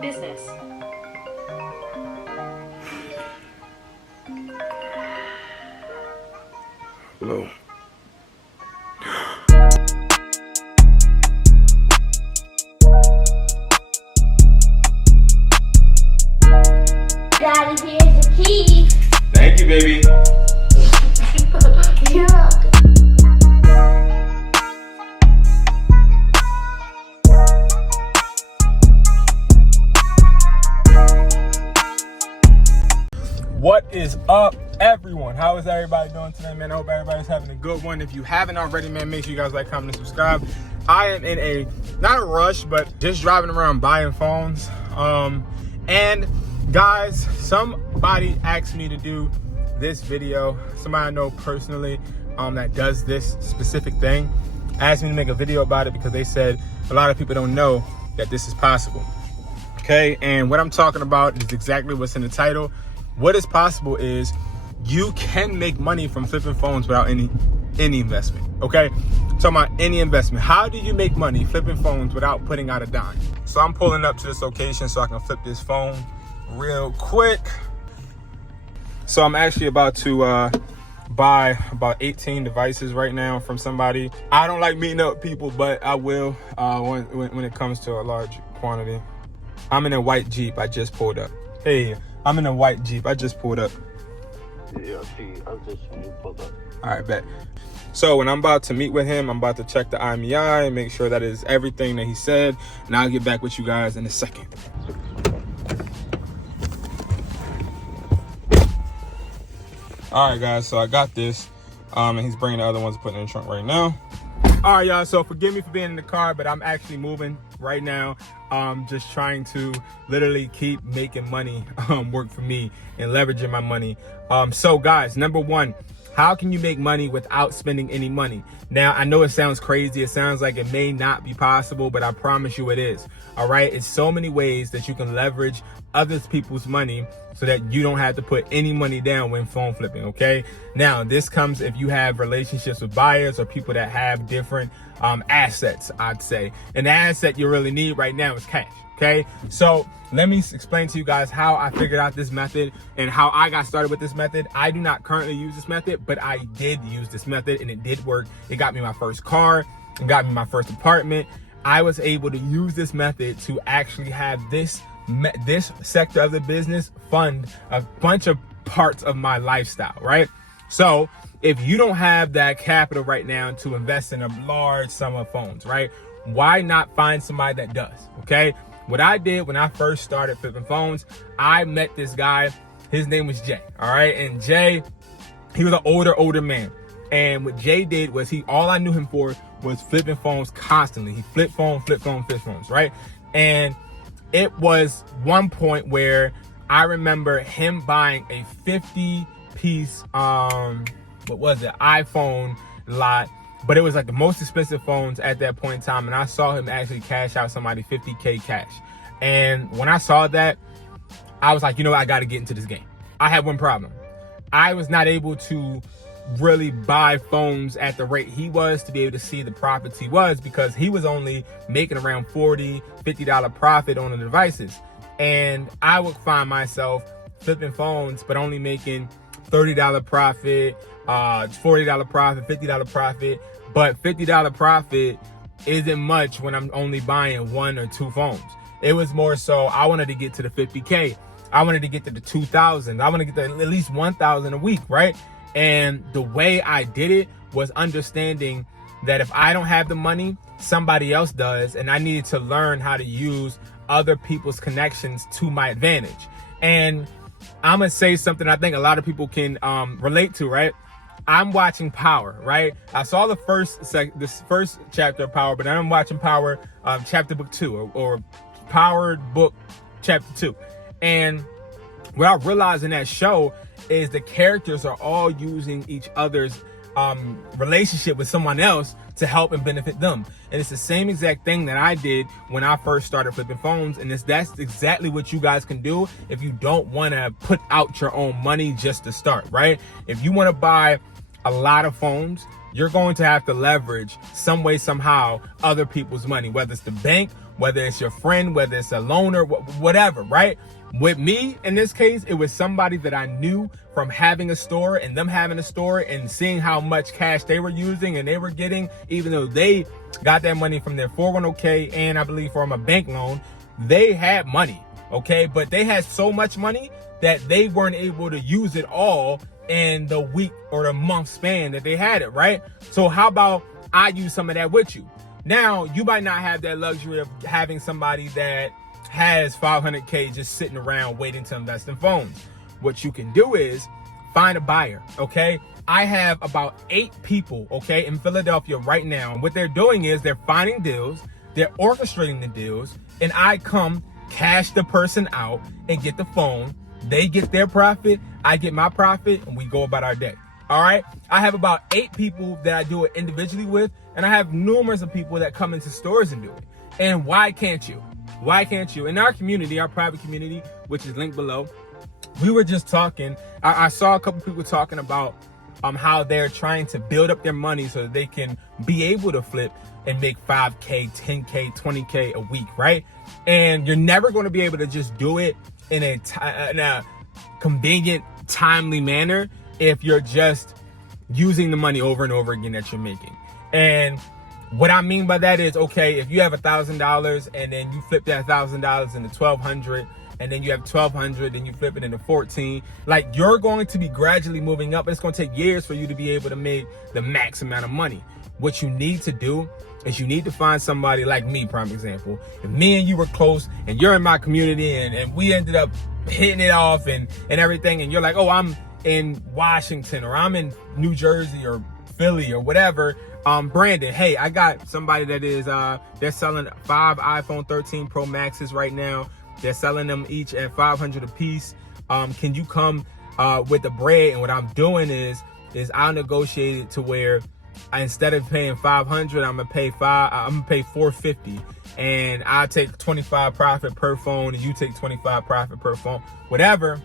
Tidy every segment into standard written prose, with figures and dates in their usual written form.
business. Hello. Daddy, here's the key. Thank you, baby. You're welcome. What is up, everyone? How is everybody doing today, man? I hope everybody's having a good one. If you haven't already, man, make sure you guys like, comment, and subscribe. I am in a, not a rush, but just driving around buying phones. And guys, somebody asked me to do this video. Somebody I know personally that does this specific thing asked me to make a video about it because they said a lot of people don't know that this is possible. Okay, and what I'm talking about is exactly what's in the title. What is possible is you can make money from flipping phones without any investment. Okay, I'm talking about any investment. How do you make money flipping phones without putting out a dime? So I'm pulling up to this location so I can flip this phone real quick. So I'm actually about to buy about 18 devices right now from somebody. I don't like meeting up people, but I will when it comes to a large quantity. I'm in a white Jeep. I just pulled up. Hey, I'm in a white Jeep. I just pulled up. Yeah, I just pulled up. All right, bet. So when I'm about to meet with him, I'm about to check the IMEI and make sure that is everything that he said. And I'll get back with you guys in a second. All right, guys, so I got this. And he's bringing the other ones to put in the trunk right now. All right, y'all, so forgive me for being in the car, but I'm actually moving right now. Just trying to literally keep making money work for me and leveraging my money. So guys, number one, how can you make money without spending any money? Now, I know it sounds crazy. It sounds like it may not be possible, but I promise you it is. All right. It's so many ways that you can leverage other people's money so that you don't have to put any money down when phone flipping. Okay. Now, this comes if you have relationships with buyers or people that have different assets, I'd say. And the asset you really need right now is cash. Okay, so let me explain to you guys how I figured out this method and how I got started with this method. I do not currently use this method, but I did use this method and it did work. It got me my first car, it got me my first apartment. I was able to use this method to actually have this sector of the business fund a bunch of parts of my lifestyle, right? So if you don't have that capital right now to invest in a large sum of phones, right? Why not find somebody that does, okay? What I did when I first started flipping phones, I met this guy. His name was Jay, all right? And Jay, he was an older man. And what Jay did was all I knew him for was flipping phones constantly. He flip phones, right? And it was one point where I remember him buying a 50-piece, iPhone lot. But it was like the most expensive phones at that point in time. And I saw him actually cash out somebody $50K cash. And when I saw that, I was like, you know what? I got to get into this game. I had one problem. I was not able to really buy phones at the rate he was to be able to see the profits he was, because he was only making around $40, $50 profit on the devices. And I would find myself flipping phones, but only making $30 profit, $40 profit, $50 profit. But $50 profit isn't much when I'm only buying 1 or 2 phones. It was more so I wanted to get to the 50K. I wanted to get to the 2,000. I want to get to at least 1,000 a week, right? And the way I did it was understanding that if I don't have the money, somebody else does. And I needed to learn how to use other people's connections to my advantage. And I'm going to say something I think a lot of people can relate to, right? I'm watching Power, right? I saw the first chapter of Power, but I'm watching Power chapter book 2 or Power book chapter 2. And what I realized in that show is the characters are all using each other's relationship with someone else to help and benefit them. And it's the same exact thing that I did when I first started flipping phones. And that's exactly what you guys can do if you don't want to put out your own money just to start, right? If you want to buy a lot of phones, you're going to have to leverage some way, somehow, other people's money, whether it's the bank, whether it's your friend, whether it's a loaner, whatever, right? With me, in this case, it was somebody that I knew from having a store and them having a store and seeing how much cash they were using and they were getting, even though they got that money from their 401k and I believe from a bank loan, they had money, okay? But they had so much money that they weren't able to use it all in the week or the month span that they had it, right? So how about I use some of that with you? Now, you might not have that luxury of having somebody that has 500K just sitting around waiting to invest in phones. What you can do is find a buyer, okay? I have about 8 people, okay, in Philadelphia right now. And what they're doing is they're finding deals, they're orchestrating the deals, and I come cash the person out and get the phone. They get their profit, I get my profit, and we go about our day. All right. I have about 8 people that I do it individually with, and I have numerous of people that come into stores and do it. And why can't you? Why can't you? In our community, our private community, which is linked below, we were just talking. I saw a couple people talking about how they're trying to build up their money so that they can be able to flip and make 5K, 10K, 20K a week, right? And you're never going to be able to just do it in a convenient, timely manner if you're just using the money over and over again that you're making. And what I mean by that is, okay, if you have $1,000 and then you flip that $1,000 into $1,200, and then you have $1,200 and you flip it into $1,400, like, you're going to be gradually moving up. It's going to take years for you to be able to make the max amount of money. What you need to do is you need to find somebody like me, prime example. If me and you were close and you're in my community and we ended up hitting it off and everything, and you're like, oh, I'm in Washington or I'm in New Jersey or Philly or whatever, Brandon, hey, I got somebody that is, they're selling 5 iPhone 13 Pro Maxes right now. They're selling them each at $500 a piece. Can you come with the bread? And what I'm doing is I'll negotiate it to where instead of paying $500, I'm gonna pay $450, and I'll take 25 profit per phone, and you take 25 profit per phone, whatever.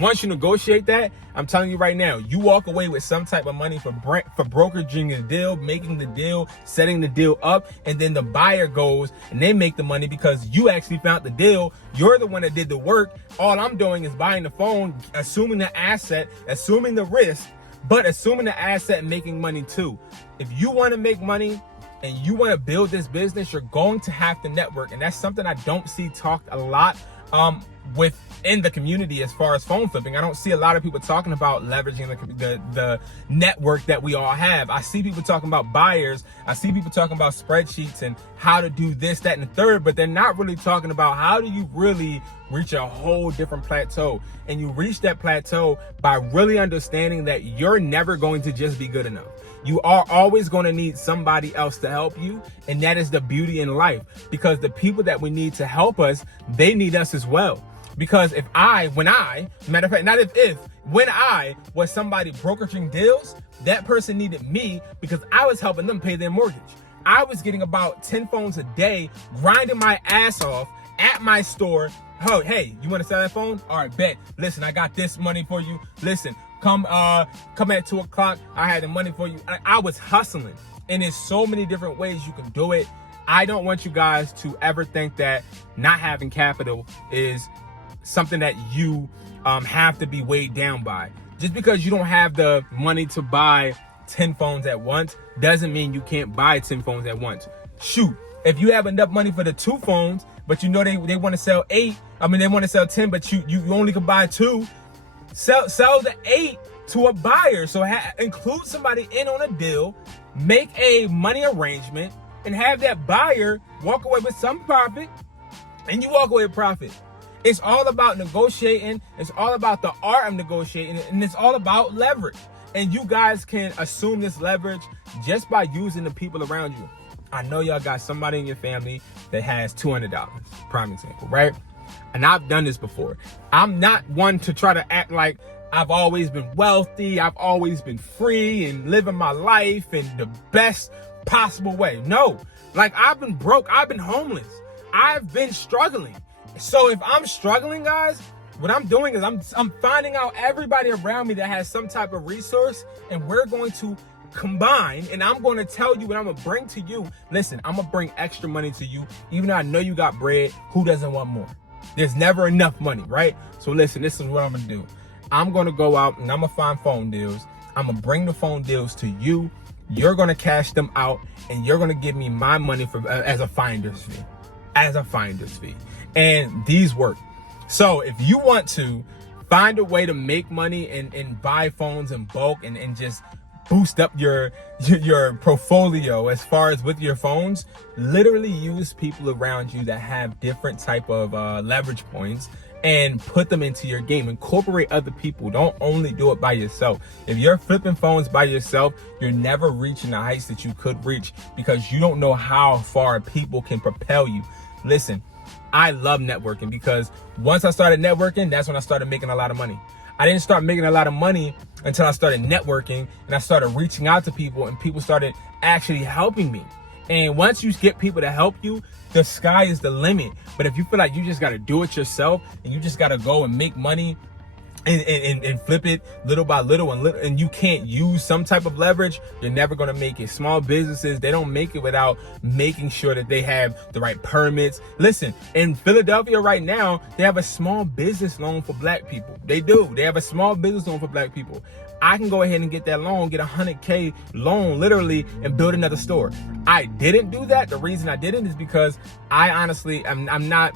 Once you negotiate that, I'm telling you right now, you walk away with some type of money for brokeraging the deal, making the deal, setting the deal up, and then the buyer goes and they make the money because you actually found the deal. You're the one that did the work. All I'm doing is buying the phone, assuming the asset, assuming the risk, but assuming the asset and making money too. If you want to make money and you want to build this business, you're going to have to network. And that's something I don't see talked a lot within the community as far as phone flipping. I don't see a lot of people talking about leveraging the network that we all have. I see people talking about buyers. I see people talking about spreadsheets and how to do this, that, and the third, but they're not really talking about how do you really reach a whole different plateau. And you reach that plateau by really understanding that you're never going to just be good enough. You are always going to need somebody else to help you. And that is the beauty in life, because the people that we need to help us, they need us as well. Because when I was somebody brokeraging deals, that person needed me because I was helping them pay their mortgage. I was getting about 10 phones a day, grinding my ass off at my store. Oh, hey, you want to sell that phone? All right, bet. Listen, I got this money for you. Listen, come at 2 o'clock. I had the money for you. I was hustling. And there's so many different ways you can do it. I don't want you guys to ever think that not having capital is something that you have to be weighed down by. Just because you don't have the money to buy 10 phones at once doesn't mean you can't buy 10 phones at once. Shoot, if you have enough money for the 2 phones, but you know they want to sell 8, they want to sell 10, but you only can buy 2, sell the 8 to a buyer. So include somebody in on a deal, make a money arrangement, and have that buyer walk away with some profit, and you walk away with profit. It's all about negotiating. It's all about the art of negotiating, and it's all about leverage. And you guys can assume this leverage just by using the people around you. I know y'all got somebody in your family that has $200, prime example, right? And I've done this before. I'm not one to try to act like I've always been wealthy, I've always been free and living my life in the best possible way. No, like, I've been broke, I've been homeless, I've been struggling. So if I'm struggling, guys, what I'm doing is I'm finding out everybody around me that has some type of resource, and we're going to combine, and I'm going to tell you what I'm going to bring to you. Listen, I'm going to bring extra money to you. Even though I know you got bread, who doesn't want more? There's never enough money, right? So listen, this is what I'm going to do. I'm going to go out and I'm going to find phone deals. I'm going to bring the phone deals to you. You're going to cash them out, and you're going to give me my money for as a finder's fee. As a finder's fee. And these work. So if you want to find a way to make money and buy phones in bulk and just boost up your portfolio as far as with your phones, literally use people around you that have different type of leverage points and put them into your game. Incorporate other people. Don't only do it by yourself. If you're flipping phones by yourself, you're never reaching the heights that you could reach, because you don't know how far people can propel you. Listen, I love networking, because once I started networking, that's when I started making a lot of money. I didn't start making a lot of money until I started networking, and I started reaching out to people, and people started actually helping me. And once you get people to help you, the sky is the limit. But if you feel like you just got to do it yourself, and you just got to go and make money and flip it little by little, and you can't use some type of leverage, you're never going to make it. Small businesses, they don't make it without making sure that they have the right permits. Listen, in Philadelphia right now, they have a small business loan for black people. They do. They have a small business loan for black people. I can go ahead and get that loan, get $100K loan literally, and build another store. I didn't do that. The reason I didn't is because I honestly, I'm not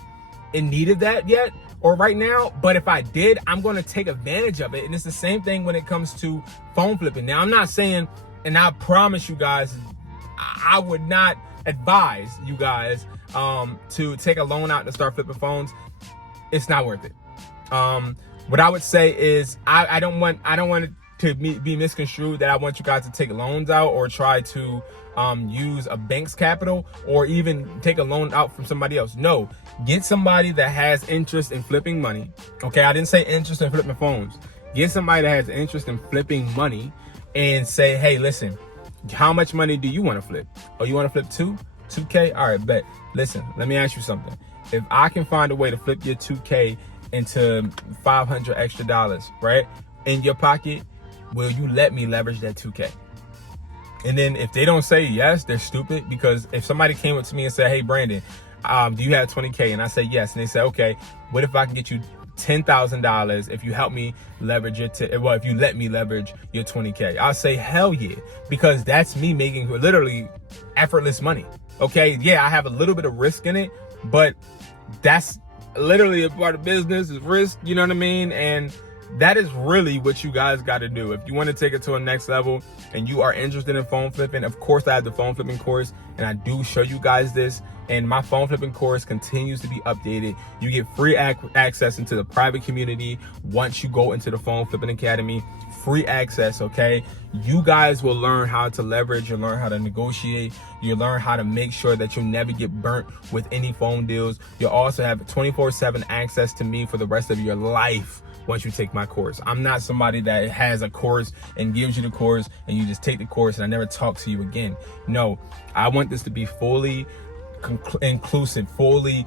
in need of that yet or right now. But if I did, I'm going to take advantage of it. And it's the same thing when it comes to phone flipping. Now, I'm not saying, and I promise you guys, I would not advise you guys to take a loan out and start flipping phones. It's not worth it. What I would say is I don't want it to be misconstrued that I want you guys to take loans out or try to use a bank's capital or even take a loan out from somebody else. No, get somebody that has interest in flipping money. Okay, I didn't say interest in flipping phones. Get somebody that has interest in flipping money and say, hey, listen, how much money do you want to flip? Oh, you want to flip 2K? All right, bet. Listen, let me ask you something. If I can find a way to flip your 2K into $500 extra, right, in your pocket, will you let me leverage that 2K? And then if they don't say yes, they're stupid. Because if somebody came up to me and said, hey, Brandon, do you have 20K? And I say yes. And they say, okay, what if I can get you $10,000 if you help me leverage if you let me leverage your 20K? I'll say hell yeah, because that's me making literally effortless money. Okay, yeah, I have a little bit of risk in it, but that's literally a part of business is risk, you know what I mean? And that is really what you guys got to do. If you want to take it to a next level and you are interested in phone flipping, of course I have the phone flipping course, and I do show you guys this. And my phone flipping course continues to be updated. You get free access into the private community once you go into the Phone Flipping Academy. Free access, okay? You guys will learn how to leverage, you'll learn how to negotiate, you'll learn how to make sure that you'll never get burnt with any phone deals. You'll also have 24/7 access to me for the rest of your life once you take my course. I'm not somebody that has a course and gives you the course and you just take the course and I never talk to you again. No, I want this to be fully inclusive, fully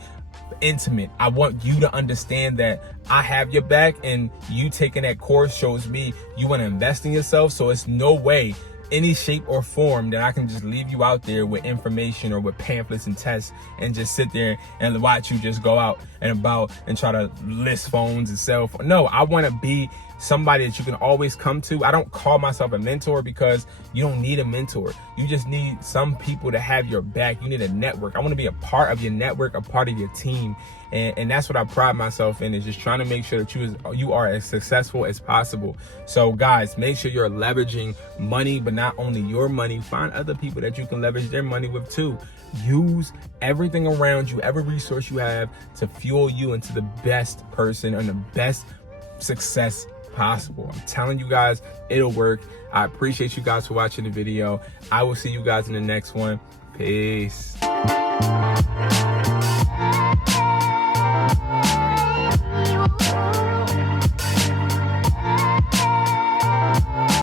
intimate. I want you to understand that I have your back, and you taking that course shows me you want to invest in yourself. So it's no way, any shape or form, that I can just leave you out there with information or with pamphlets and tests and just sit there and watch you just go out and about and try to list phones and sell phones. No, I want to be somebody that you can always come to. I don't call myself a mentor because you don't need a mentor. You just need some people to have your back. You need a network. I want to be a part of your network, a part of your team. And that's what I pride myself in, is just trying to make sure that you are as successful as possible. So guys, make sure you're leveraging money, but not only your money. Find other people that you can leverage their money with too. Use everything around you, every resource you have, to fuel you into the best person and the best success possible. I'm telling you guys, it'll work. I appreciate you guys for watching the video. I will see you guys in the next one. Peace.